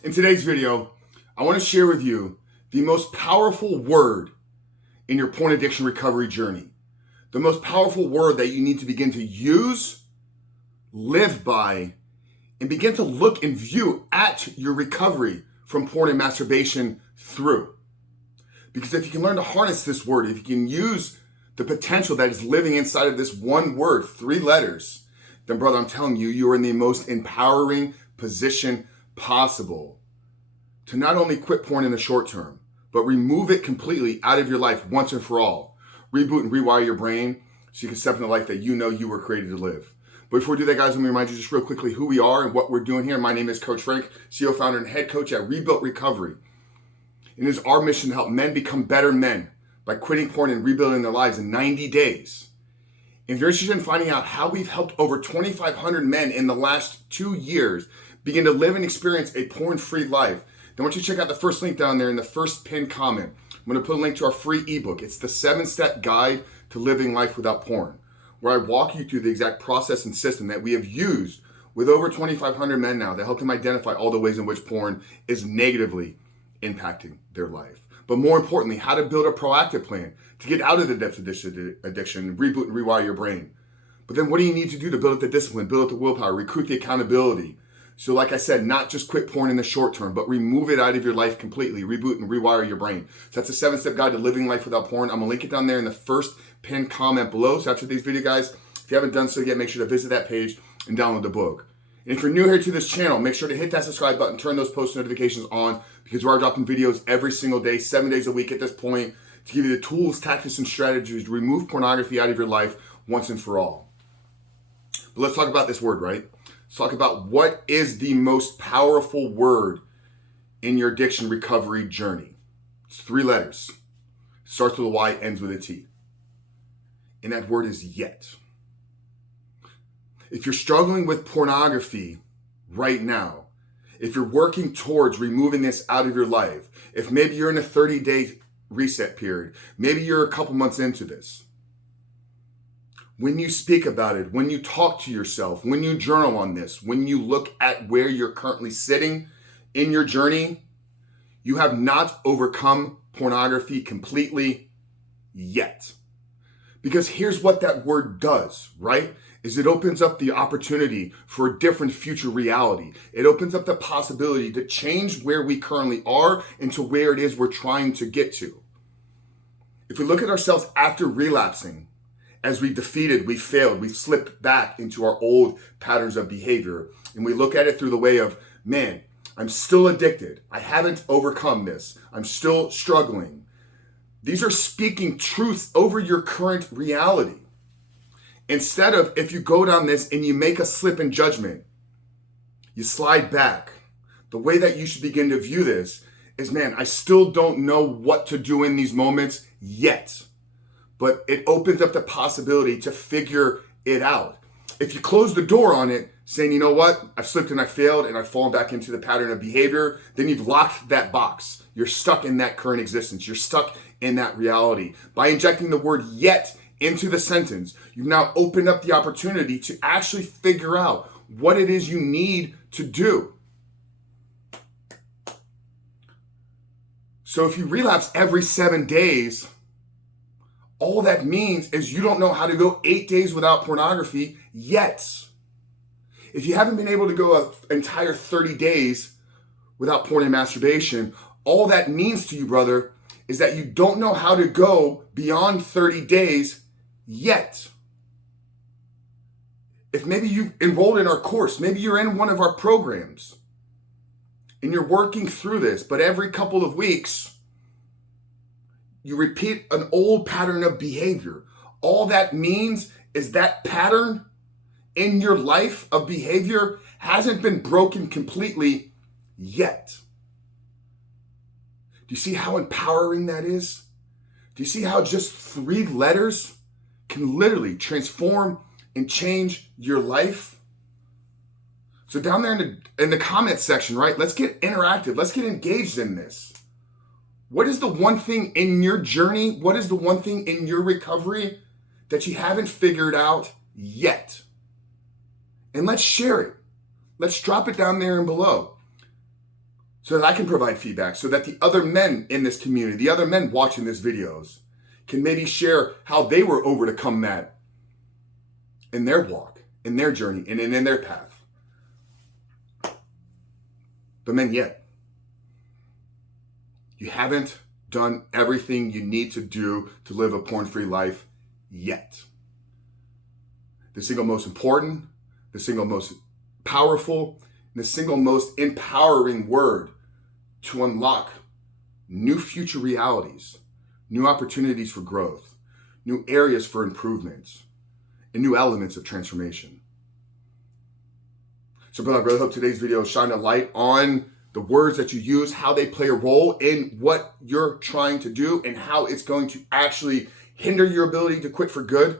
In today's video, I want to share with you the most powerful word in your porn addiction recovery journey. The most powerful word that you need to begin to use, live by, and begin to look and view at your recovery from porn and masturbation through. Because if you can learn to harness this word, if you can use the potential that is living inside of this one word, 3 letters, then brother, I'm telling you, you are in the most empowering position possible to not only quit porn in the short term, but remove it completely out of your life once and for all. Reboot and rewire your brain so you can step into the life that you know you were created to live. But before we do that, guys, let me remind you just real quickly who we are and what we're doing here. My name is Coach Frank, CEO, founder, and head coach at Rebuilt Recovery. And it is our mission to help men become better men by quitting porn and rebuilding their lives in 90 days. If you're interested in finding out how we've helped over 2,500 men in the last 2 years begin to live and experience a porn-free life, then I want you to check out the first link down there in the first pinned comment. I'm going to put a link to our free ebook. It's the 7-step guide to living life without porn, where I walk you through the exact process and system that we have used with over 2,500 men now to help them identify all the ways in which porn is negatively impacting their life. But more importantly, how to build a proactive plan to get out of the depths of addiction, reboot and rewire your brain. But then what do you need to do to build up the discipline, build up the willpower, recruit the accountability? So like I said, not just quit porn in the short term, but remove it out of your life completely, reboot and rewire your brain. So that's a 7-step guide to living life without porn. I'm gonna link it down there in the first pinned comment below. So after these video, guys, if you haven't done so yet, make sure to visit that page and download the book. And if you're new here to this channel, make sure to hit that subscribe button, turn those post notifications on, because we are dropping videos every single day, 7 days a week at this point, to give you the tools, tactics, and strategies to remove pornography out of your life once and for all. But let's talk about this word, right? Let's talk about what is the most powerful word in your addiction recovery journey. It's 3 letters. It starts with a Y, ends with a T. And that word is yet. If you're struggling with pornography right now, if you're working towards removing this out of your life, if maybe you're in a 30-day reset period, maybe you're a couple months into this, when you speak about it, when you talk to yourself, when you journal on this, when you look at where you're currently sitting in your journey, you have not overcome pornography completely yet. Because here's what that word does, right? Is it opens up the opportunity for a different future reality. It opens up the possibility to change where we currently are into where it is we're trying to get to. If we look at ourselves after relapsing, as we've defeated, we've failed, we've slipped back into our old patterns of behavior, and we look at it through the way of, man, I'm still addicted. I haven't overcome this. I'm still struggling. These are speaking truths over your current reality. Instead of, if you go down this and you make a slip in judgment, you slide back. The way that you should begin to view this is, man, I still don't know what to do in these moments yet. But it opens up the possibility to figure it out. If you close the door on it, saying, you know what, I've slipped and I failed and I've fallen back into the pattern of behavior, then you've locked that box. You're stuck in that current existence. You're stuck in that reality. By injecting the word yet into the sentence, you've now opened up the opportunity to actually figure out what it is you need to do. So if you relapse every 7 days, all that means is you don't know how to go 8 days without pornography yet. If you haven't been able to go an entire 30 days without porn and masturbation, all that means to you, brother, is that you don't know how to go beyond 30 days yet. If maybe you enrolled in our course, maybe you're in one of our programs and you're working through this, but every couple of weeks, you repeat an old pattern of behavior. All that means is that pattern in your life of behavior hasn't been broken completely yet. Do you see how empowering that is? Do you see how just 3 letters can literally transform and change your life? So down there in the comments section, right? Let's get interactive. Let's get engaged in this. What is the one thing in your journey? What is the one thing in your recovery that you haven't figured out yet? And let's share it. Let's drop it down there and below. so that I can provide feedback, so that the other men in this community, the other men watching these videos, can maybe share how they were overcome that in their walk, in their journey, and in their path. But men, yet, you haven't done everything you need to do to live a porn-free life yet. The single most important, the single most powerful, and the single most empowering word to unlock new future realities, new opportunities for growth, new areas for improvements, and new elements of transformation. So, brother, I really hope today's video shined a light on the words that you use, how they play a role in what you're trying to do, and how it's going to actually hinder your ability to quit for good.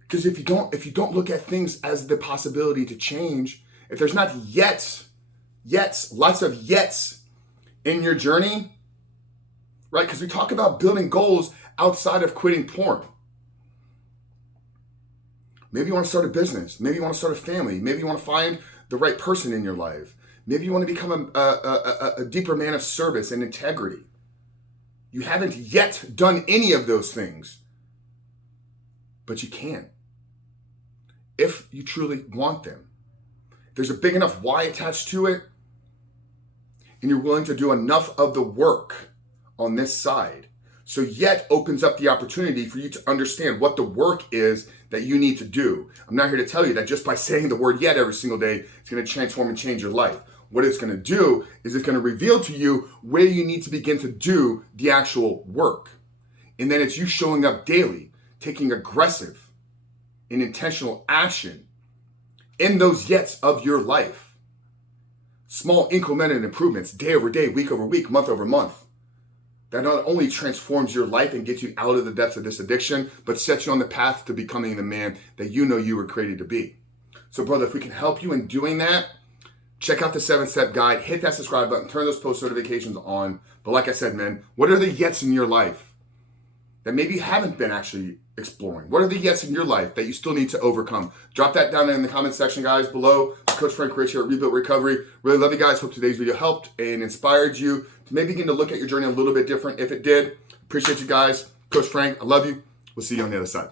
Because if you don't look at things as the possibility to change, if there's not yets, lots of yets in your journey, right? Because we talk about building goals outside of quitting porn. Maybe you want to start a business. Maybe you want to start a family. Maybe you want to find the right person in your life. Maybe you want to become a deeper man of service and integrity. You haven't yet done any of those things, but you can, if you truly want them. There's a big enough why attached to it, and you're willing to do enough of the work on this side. So yet opens up the opportunity for you to understand what the work is that you need to do. I'm not here to tell you that just by saying the word yet every single day, it's going to transform and change your life. What it's going to do is it's going to reveal to you where you need to begin to do the actual work. And then it's you showing up daily, taking aggressive and intentional action in those yets of your life. Small incremental improvements, day over day, week over week, month over month. That not only transforms your life and gets you out of the depths of this addiction, but sets you on the path to becoming the man that you know you were created to be. So, brother, if we can help you in doing that, check out the 7-step guide, hit that subscribe button, turn those post notifications on. But like I said, man, what are the yets in your life that maybe you haven't been actually exploring? What are the yets in your life that you still need to overcome? Drop that down in the comment section, guys, below. Coach Frank Rich here at Rebuilt Recovery. Really love you guys. Hope today's video helped and inspired you to maybe begin to look at your journey a little bit different. If it did, appreciate you guys. Coach Frank, I love you. We'll see you on the other side.